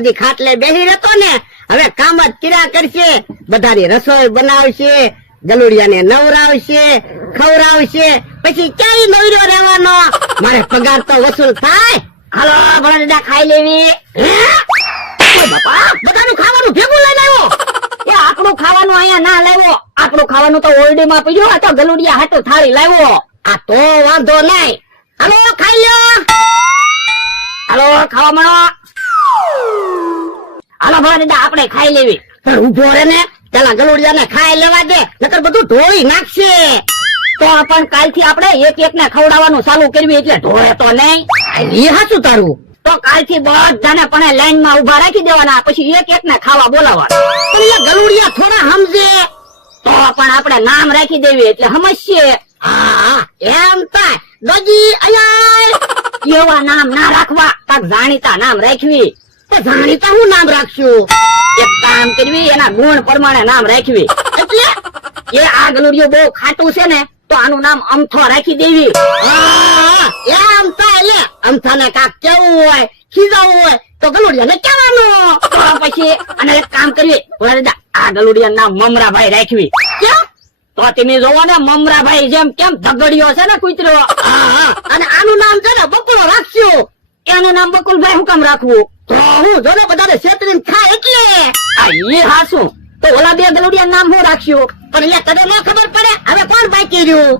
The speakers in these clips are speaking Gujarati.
સુધી ખાટલે બેસી રહેતો ને, હવે કામ જ કર્યા કરશે. બધાની રસોઈ બનાવશે, ગલુડિયાને નવરાવશે, ખવડાવશે, પછી ક્યાંય નવર્યો રહેવાનો. મારે પગાર તો વસૂલ થાય. હાલો ભણા ખાઈ લેવી. બાપા બધાનું ખાવાનું ભેગું લઈને આવ્યો. એ આપણું ખાવાનું અહીંયા ના લાવ્યો, આપણું ખાવાનું તો ઓરડીમાં પડ્યું. આ તો ગલુડિયા હાટો થાળી લાવ્યો. આ તો વાંધો નહીં. હાલો ખાઈ લ્યો. હાલો ખાવા મળો. હાલો ભણા આપણે ખાઈ લેવી. પણ ઉભો રે ને, પેલા ગલુડિયાને ખાઈ લેવા દે, નકર બધું ઢોળી નાખશે. તો પણ કાલથી આપણે એક એક ને ખવડાવવાનું ચાલુ કરવી, એટલે ઢોળે તો નહીં. એ હાચું તારું. તો કાલથી બધાને પણ લાઈન માં ઉભા રાખી દેવાના, પછી એક એક ને ખાવા બોલાવવાના. પણ એ ગલુડિયા થોડા સમજે. તો પણ આપણે નામ રાખી દેવી એટલે સમજશે. હા એમ થાય. ડોજી અયાય એવા નામ ના રાખવા, કાક જાણીતા નામ રાખવી. તો જાણીતા હું નામ રાખશું? એક કામ કરવી, એના ગુણ પ્રમાણે નામ રાખવી. એટલે એ આ ગલુડિયો બહુ ખાટું છે ને, તો આનું નામ અમથો રાખી દેવી. એમ થાય. લે અમથાને કાક કેવું હોય, ખીજાવું હોય તો ગલુડિયાને કહેવાનું. તો પછી અને એક કામ કરવી, આ ગલુડિયા નામ મમરાભાઈ રાખવી. કેમ? તો તમે જોવો ને, મમરાભાઈ જેમ કેમ ધગડિયો છે ને કૂતરો. અને આનું નામ છે ને બકુલો રાખશું. એનું નામ બકુલભાઈ હું કામ રાખવું? તો હું જો ને બધાને છેતરીને ખાય એટલે. એ હાસું. તો ઓલા બે ગલુડિયા નામ હું રાખ્યું? પણ એ કદે ન ખબર પડે. હવે કોણ બાકી રહ્યું?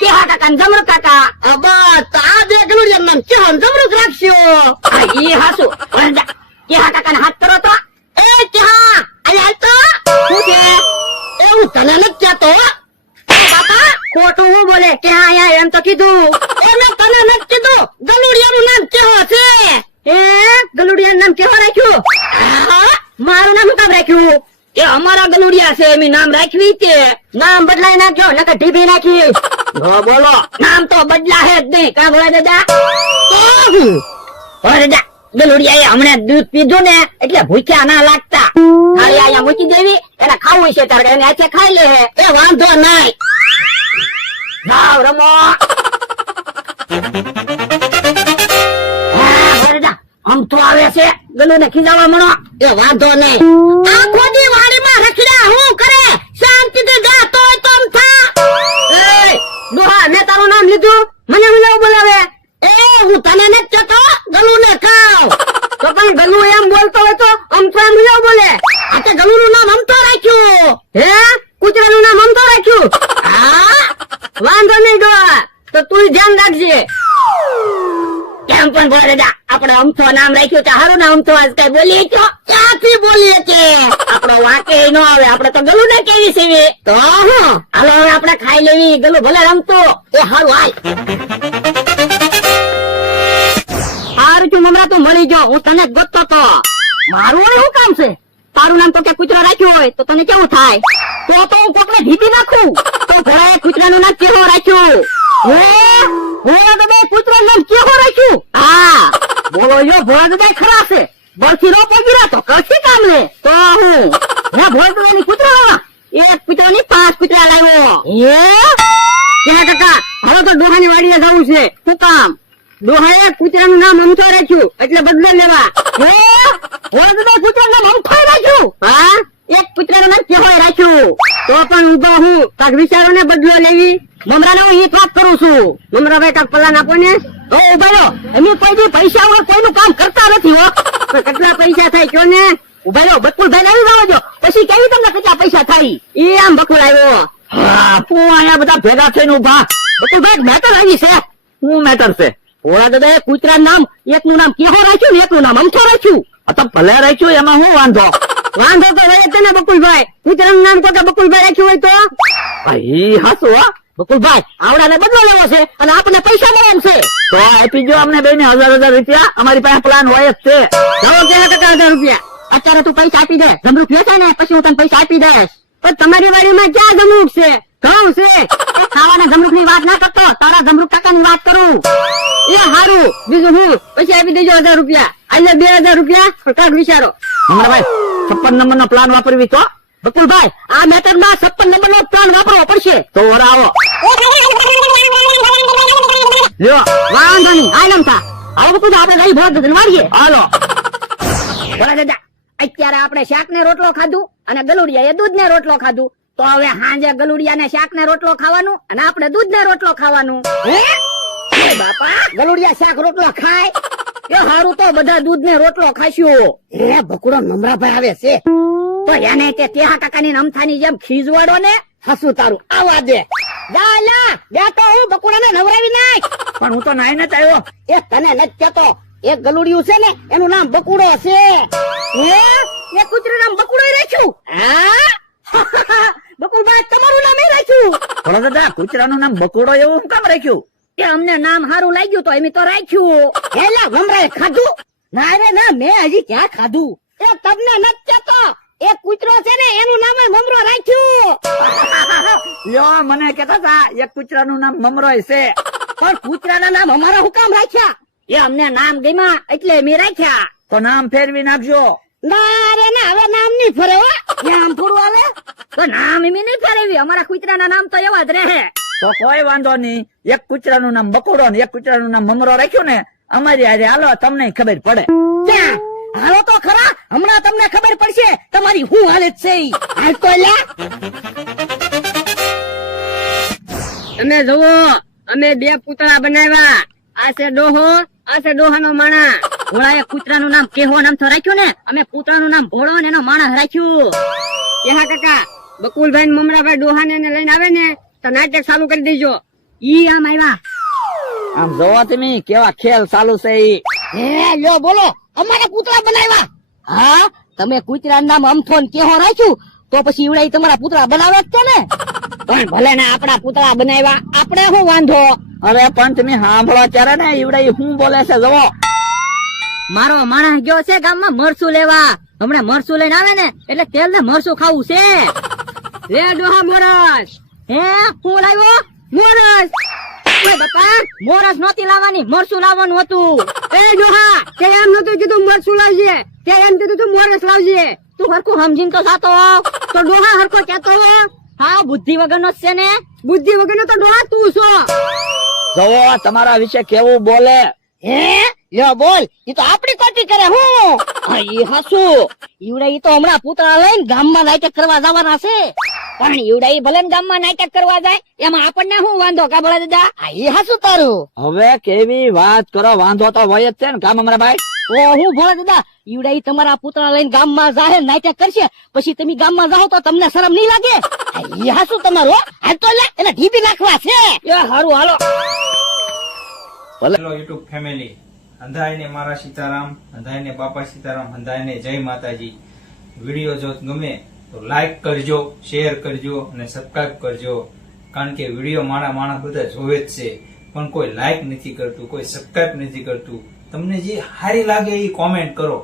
કેહા કાકા ને જમરૂ કાકા. બસ તો આ બે ગલુડિયા નામ કેહા ને જમરૂ જ રાખશું. એ હાસું. કેહા કાકા ને હાથ કરો તો. એ કેહા અહીંયા તો શું છે? એવું તને નથી કહેતો. બાપા ખોટું હું બોલે? કેહા અહીંયા એમ તો કીધું. એને તને નથી કીધું. ગલુડિયાનું નામ કેહો છે. એ ગલુડિયાનું નામ કેહો રાખ્યું? મારું નામ કામ રાખ્યું? એ અમારા ગલુડિયા છે, એમ નામ રાખવી તે. નામ બદલાઈ નાખજો, નકર ઢીબી નાખી. બોલો નામ તો બદલા હે જ નહીં. કા બોલા દાદા? દાદા ગલુડિયા હમણાં દૂધ પીધું ને, એટલે ભૂખ્યા ના લાગતા. ખાલી અહીંયા મૂકી દેવી, એને ખાવું છે તારે એને હાથે ખાઈ લે. એ વાંધો નહીં. જાવ રમો. અમથો આવે છે, ગલુ ને ખીજાવા મળો. એ વાંધો નહીં. આખો દી વાડીમાં રખડ્યા હું કરે? શાંતિથી જા તો અમથા. એ ડોહા મેં તારું નામ લીધું, મને હું બોલાવે? એ હું તને નથી કહેતો, ગલુ ને ખાવ. તો પણ ગલુ એમ બોલતો હોય તો અમથો એમ બોલે. આ તે ગલુ નું નામ અમથો રાખ્યું. હે કૂતરાનું નામ અમથો રાખ્યું? હા વાંધો નહીં ડોહા, તો તું ધ્યાન રાખજે. કેમ પણ બોલે દા, આપણે અમથો નામ રાખ્યું છે હારું ને. અમથો આજ કઈ બોલીએ છો? ક્યાંથી બોલીએ છે? આપણો વાકે ન આવે, આપણે તો ગલુ ને કેવી છે. તો હાલો હવે આપણે ખાઈ લેવી. ગલુ ભલે રમતો. એ હારું હાલ. હારું છું મમરા, તું મળી ગયો. હું તને જ ગોતતો તો. મારું શું કામ છે? તારું નામ તો કે કૂતરો રાખ્યું હોય તો તને કેવું થાય? તો હું કોકને ભીતી નાખું. તો ઘરે કૂતરાનું નામ કેવો રાખ્યું? ભોળા દાદા કૂતરાનું નામ કેવો રાખ્યું? હા બોલો યો, ભોળા દાદા ખરા છે. બરથી નો પગીરા તો કશી કામ લે. તો હું ભોળા દાદા ની કૂતરા લાવવા, એક કૂતરા ની 5 કૂતરા લાવ્યો. કાકા હવે તો ડોહાની વાડીએ જવું છે. શું કામ? ડોહાએ કૂતરાનું નામ અમથો રાખ્યું એટલે બદલો લેવા. ભોળા દાદા કૂતરાનું નામ અમથો રાખ્યું? હા એક કૂતરાનું નામ કેવાય રાખ્યું. તો પણ ઉભો હું કાક વિચારો ને બદલો લેવી. મમરા ને હું એક વાત કરું છું. મમરા ભાઈ કાક પલાન આપો ને. તો ઉભારો, અમે કોઈ દી પૈસા વગર કોઈનું કામ કરતા નથી હો. કેટલા પૈસા થાય કયો ને? ઉભારો બકુલભાઈ આવી જવા દો, પછી કેવી તમને કેટલા પૈસા થાય. એ આમ બકુલ આવ્યો. હું અહીંયા બધા ભેગા થઈને ઉભા. બકુલભાઈ મેટર આવી છે. શું મેટર છે? ભોળા દાદા કૂતરા નામ એકનું નામ કેવો રાખ્યું ને એકનું નામ અમથો રાખ્યું. તો ભલે રાખ્યું, એમાં શું વાંધો? વાંધો તો રહે છે ને બકુલભાઈ. કૂતરાનું નામ કોઈ બકુલભાઈ રાખ્યું હોય તો? ભાઈ હાસુ બકુલભાઈ, આવડાને બદલો લેવો છે અને આપણને પૈસા મળે છે. તો આપી જો અમને બેને 1000 રૂપિયા. અમારી પાસે પ્લાન હોય જ છે. ચાલો કે 1000 રૂપિયા અત્યારે તું પૈસા આપી દે. જમરૂક વેચાય ને પછી હું તને પૈસા આપી દઈશ. પણ તમારી વાડીમાં ક્યાં જમરૂક છે? ઘઉં છે. ખાવાના જમરૂક ની વાત ના કરતો, તારા જમરૂક કાકા ની વાત કરું. એ હારું, બીજું હું પછી આપી દેજો 1000 રૂપિયા. આજે 2000 રૂપિયા કાઢ વિચારો. ભાઈ 56 નંબર નો પ્લાન વાપરવી તો? બકુલભાઈ આ મેટર માં 56 નંબર નો પ્લાન વાપરવો પડશે. તો વરાવો લ્યો. વાંધો નહીં, હાલ એમ થા. હાલો બકુલ આપણે ગઈ ભોગ વાળીએ. હાલો સવારે આપણે શાક ને રોટલો ખાધું અને ગલુડિયા એ દૂધ ને રોટલો ખાધું, તો હવે સાંજે ગલુડિયા ને શાક ને રોટલો ખાવાનું અને આપણે દૂધ ને રોટલો ખાવાનું. હે બાપા, ગલુડિયા શાક રોટલો ખાય એ હારું, તો બધા દૂધ ને રોટલો ખાશું. એ બકુડો નમરાભાઈ આવે છે, તો એને તે તેહા કાકાની અમથાની જેમ ખીજવાડો ને. હસું તારું આવા દે. જા લા, બે તો હું બકુડાને નવરાવી નાખ. પણ હું તો નાઈ નથી આવ્યો. એ તને નથી કહેતો, એક ગલુડિયું છે ને એનું નામ બકુડો છે. એ કૂતરું નામ બકુડો રાખ્યું? હા બકુલભાઈ, તમારું નામ રાખ્યું? ભોળા દાદા, કૂતરાનું નામ બકુડો એવું હું કામ રાખ્યું? કે અમને નામ સારું લાગ્યું તો એમ તો રાખ્યું. હેલા ભમરાએ ખાધું? ના રે ના, મેં હજી ક્યાં ખાધું. એ તમને નથી કહેતો, એક કૂતરો છે ને એનું નામ મમરો રાખ્યું. લ્યો, મને કહેતા હતા એક કૂતરાનું નામ મમરોય છે. પણ કૂતરાના નામ અમારા હું કામ રાખ્યા? એ અમને નામ ગમ્યા એટલે મેં રાખ્યા. તો નામ ફેરવી નાખજો. ના રે ના, હવે નામ નહીં ફરે હો. નામ થોડું આવે તો નામ એમ નહીં ફેરવી, અમારા કૂતરાના નામ તો એવા જ રહે. તો કોઈ વાંધો નહીં, એક કૂતરાનું નામ બકુડો ને એક કૂતરાનું નામ મમરો રાખ્યું ને, અમારી આજે હાલો, તમને ખબર પડે. ક્યાં? હાલો તો ખરા, હમણાં તમને ખબર પડશે તમારી શું હાલત છે. હાલ તો લે. તમે જુઓ, અમે બે પૂતળા બનાવ્યા. આ છે ડોહો, આ છે ડોહાનો માણસ. ભોળાએ કૂતરાનું નામ કેહો નામ તો રાખ્યું ને, અમે પૂતળાનું નામ ભોળો ને એનો માણસ રાખ્યું. કેહા કાકા, બકુલભાઈ ને મમરાભાઈ ડોહાને લઈને આવે ને તો નાટક ચાલુ કરી દેજો. ઈ આમ આવ્યા. આમ જોવો તમે કેવા ખેલ ચાલુ છે. હે લ્યો બોલો, અમારે પૂતળા બનાવ્યા. હા, તમે કૂતરાનું નામ અમથો ને કેહો રાખ્યું તો પછી ઈવડા તમારા પૂતળા બનાવે જ છે ને. પણ ભલે ને આપણા પૂતળા બનાવ્યા, આપણે શું વાંધો. અરે પણ તમે સાંભળો ત્યારે ને, ઈવડા શું બોલે છે જોવો. મારો માણસ ગયો છે ગામમાં મરચું લેવા. હમણાં મરચું લઈને આવે ને એટલે તેલ ને મરચું ખાવું છે. લે ડોહા મોરસ. હે હું લાવ્યો? મોરસ. ઓય બાપા, મોરસ નહોતી લાવવાની, મરચું લાવવાનું હતું. એ ડોહા, તે એમ નતું કીધું મરચું લાવજે, તે એમ કીધું તું મોરસ લાવજે. તું હરખું સમજીને તો સાતો તો ડોહા હરખો કહેતો હો. હા, બુદ્ધિ વગરનો જ છે ને. બુદ્ધિ વગરનો તો ડોહા તું છો. જોવો તમારા વિશે કેવું બોલે. હે લ્યો બોલ, ઈ તો આપડી કોટી કરે હું. ઈ હાસુ ઈવડા, ઈ તો હમણાં પૂતળા લઈને ગામમાં નાટક કરવા જવાના છે. પણ ઈવડા ઈ ભલે ગામમાં નાટક કરવા જાય, એમાં આપણને શું વાંધો કા ભલા દાદા? ઈ હાસુ તારું. હવે કેવી વાત કરો, વાંધો તો હોય જ છે ને કામ અમારા ભાઈ. ઓ હું ભોળા દાદા, ઈવડા ઈ તમારા પૂતળા લઈને ગામમાં જાહે નાટક કરશે, પછી તમે ગામમાં જાઓ તો તમને શરમ નહીં લાગે? ઈ હાસુ તમારું. હાલ તો લે, એને ઢીબી નાખવા છે. એ હારું હાલો. હેલો યુટ્યુબ ફેમિલી, અંધાઈને મારા સીતારામ, અંધાઈને બાપા સીતારામ, અંધાઈને જય માતાજી. વિડીયો જો ગમે તો લાઈક કરજો, શેર કરજો અને સબસ્ક્રાઇબ કરજો. કારણ કે વિડીયો માણા બધા જોવે જ છે, પણ કોઈ લાઈક નથી કરતું, કોઈ સબસ્ક્રાઇબ નથી કરતું. તમને જે સારી લાગે એ કોમેન્ટ કરો,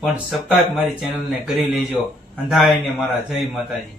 પણ સબસ્ક્રાઇબ મારી ચેનલને કરી લેજો. અંધાઈને મારા જય માતાજી.